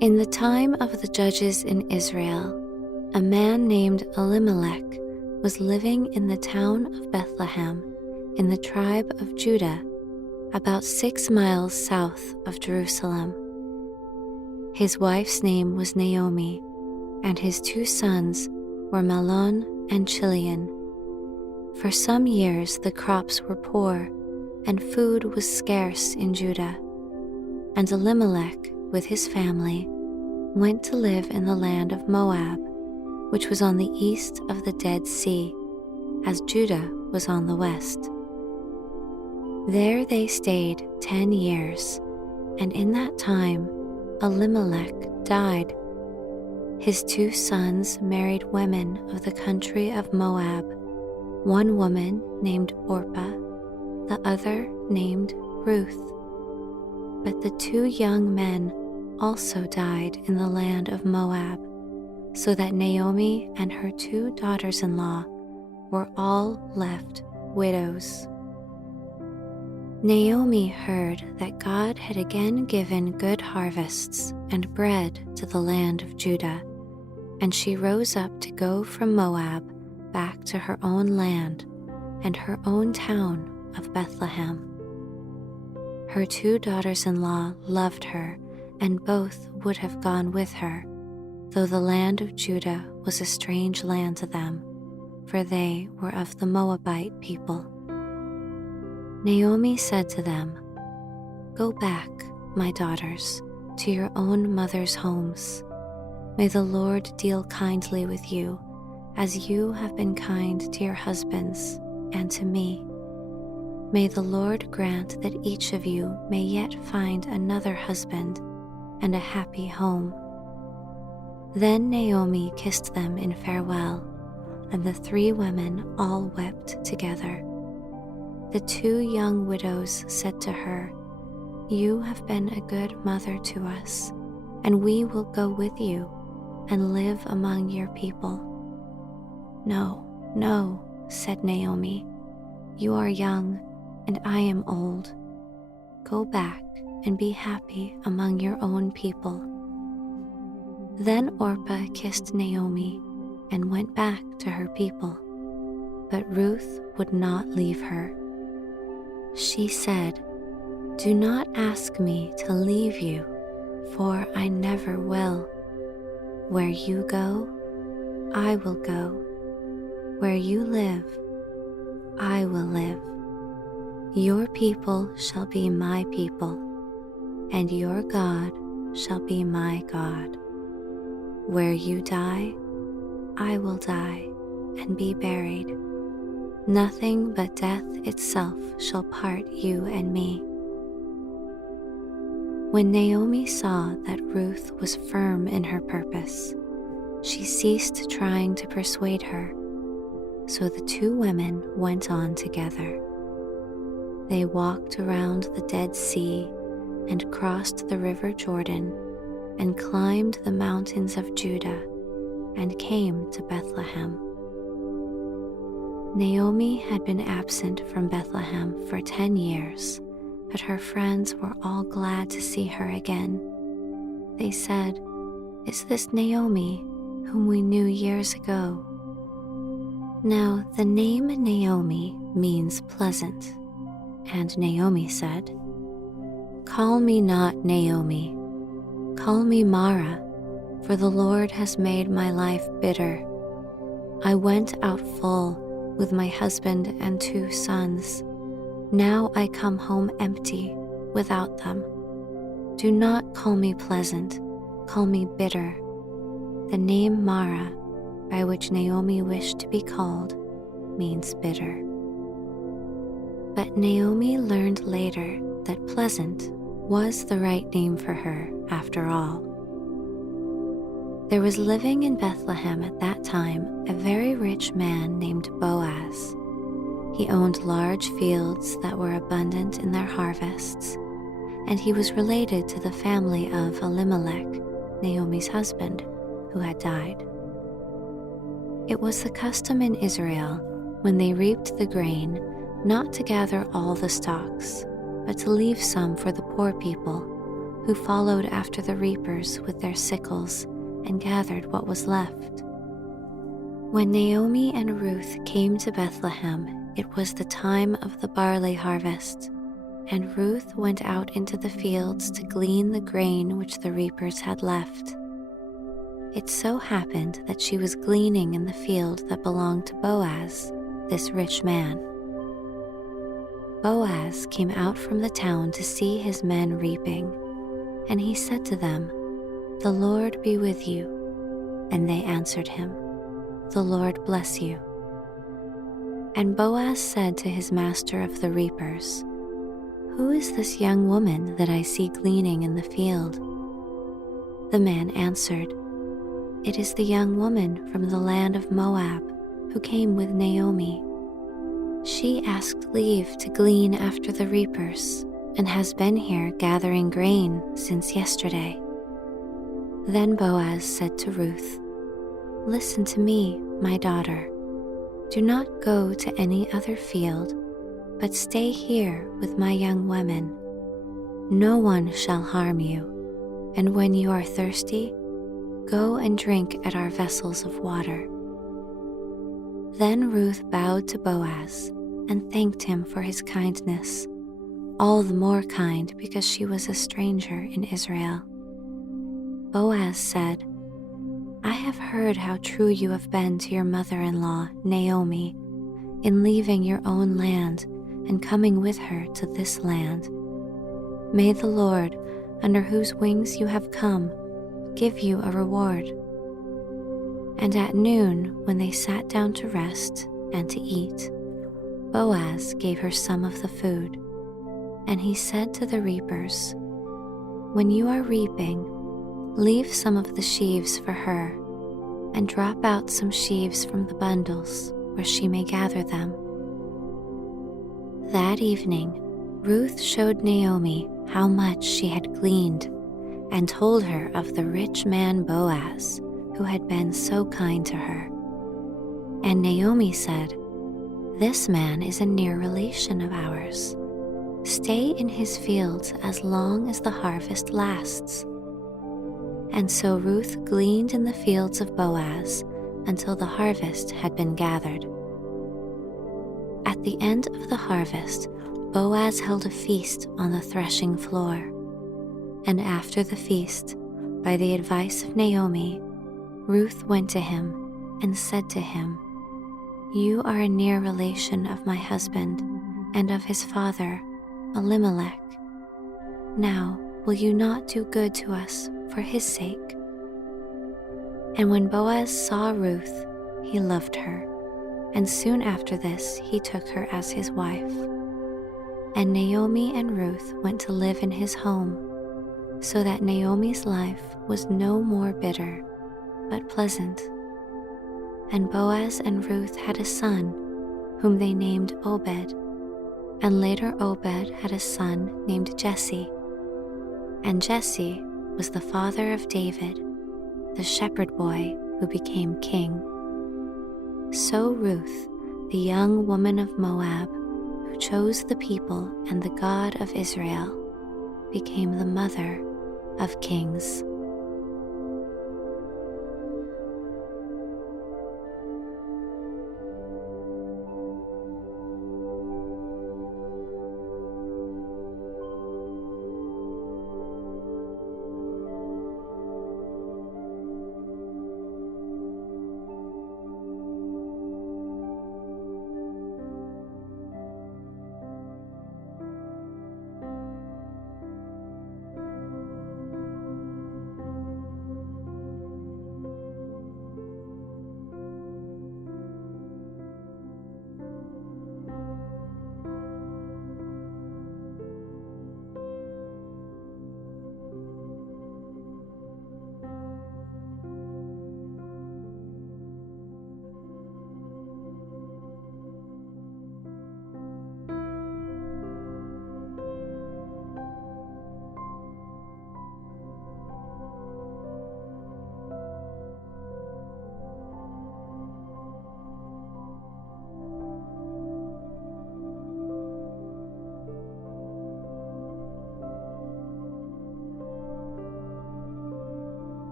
In the time of the judges in Israel, a man named Elimelech was living in the town of Bethlehem in the tribe of Judah, about 6 miles south of Jerusalem. His wife's name was Naomi, and his 2 sons were Mahlon and Chilion. For some years the crops were poor, and food was scarce in Judah, and Elimelech, with his family, went to live in the land of Moab, which was on the east of the Dead Sea, as Judah was on the west. There they stayed 10 years, and in that time Elimelech died. His 2 sons married women of the country of Moab, one woman named Orpah, the other named Ruth. But the 2 young men also died in the land of Moab, so that Naomi and her 2 daughters-in-law were all left widows. Naomi heard that God had again given good harvests and bread to the land of Judah, and she rose up to go from Moab back to her own land and her own town of Bethlehem. Her 2 daughters-in-law loved her, and both would have gone with her, though the land of Judah was a strange land to them, for they were of the Moabite people. Naomi said to them, "Go back, my daughters, to your own mother's homes. May the Lord deal kindly with you, as you have been kind to your husbands and to me. May the Lord grant that each of you may yet find another husband and a happy home." Then Naomi kissed them in farewell, and the 3 women all wept together. The 2 young widows said to her, "You have been a good mother to us, and we will go with you and live among your people." "No, no," said Naomi, "you are young, and I am old. Go back and be happy among your own people." Then Orpah kissed Naomi and went back to her people, but Ruth would not leave her. She said, "Do not ask me to leave you, for I never will. Where you go, I will go. Where you live, I will live. Your people shall be my people, and your God shall be my God. Where you die, I will die and be buried. Nothing but death itself shall part you and me." When Naomi saw that Ruth was firm in her purpose, she ceased trying to persuade her. So the 2 women went on together. They walked around the Dead Sea and crossed the river Jordan and climbed the mountains of Judah and came to Bethlehem. Naomi had been absent from Bethlehem for 10 years, but her friends were all glad to see her again. They said, "Is this Naomi, whom we knew years ago?" Now the name Naomi means pleasant, and Naomi said, "Call me not Naomi, call me Mara, for the Lord has made my life bitter. I went out full with my husband and 2 sons. Now I come home empty without them. Do not call me pleasant, call me bitter." The name Mara, by which Naomi wished to be called, means bitter. But Naomi learned later that pleasant was the right name for her after all. There was living in Bethlehem at that time a very rich man named Boaz. He owned large fields that were abundant in their harvests, and he was related to the family of Elimelech, Naomi's husband, who had died. It was the custom in Israel, when they reaped the grain, not to gather all the stalks, but to leave some for the poor people, who followed after the reapers with their sickles and gathered what was left. When Naomi and Ruth came to Bethlehem, it was the time of the barley harvest, and Ruth went out into the fields to glean the grain which the reapers had left. It so happened that she was gleaning in the field that belonged to Boaz, this rich man. Boaz came out from the town to see his men reaping, and he said to them, "The Lord be with you." And they answered him, "The Lord bless you." And Boaz said to his master of the reapers, "Who is this young woman that I see gleaning in the field?" The man answered, "It is the young woman from the land of Moab who came with Naomi. She asked leave to glean after the reapers and has been here gathering grain since yesterday." Then Boaz said to Ruth, "Listen to me, my daughter. Do not go to any other field, but stay here with my young women. No one shall harm you, and when you are thirsty, go and drink at our vessels of water." Then Ruth bowed to Boaz and thanked him for his kindness, all the more kind because she was a stranger in Israel. Boaz said, "I have heard how true you have been to your mother-in-law, Naomi, in leaving your own land and coming with her to this land. May the Lord, under whose wings you have come, give you a reward." And at noon, when they sat down to rest and to eat, Boaz gave her some of the food, and he said to the reapers, "When you are reaping, leave some of the sheaves for her, and drop out some sheaves from the bundles where she may gather them." That evening, Ruth showed Naomi how much she had gleaned, and told her of the rich man Boaz, who had been so kind to her. And Naomi said, "This man is a near relation of ours. Stay in his fields as long as the harvest lasts." And so Ruth gleaned in the fields of Boaz until the harvest had been gathered. At the end of the harvest, Boaz held a feast on the threshing floor. And after the feast, by the advice of Naomi, Ruth went to him and said to him, "You are a near relation of my husband and of his father, Elimelech. Now, will you not do good to us for his sake?" And when Boaz saw Ruth, he loved her, and soon after this he took her as his wife. And Naomi and Ruth went to live in his home, so that Naomi's life was no more bitter, but pleasant. And Boaz and Ruth had a son, whom they named Obed, and later Obed had a son named Jesse. And Jesse was the father of David, the shepherd boy who became king. So Ruth, the young woman of Moab, who chose the people and the God of Israel, became the mother of kings.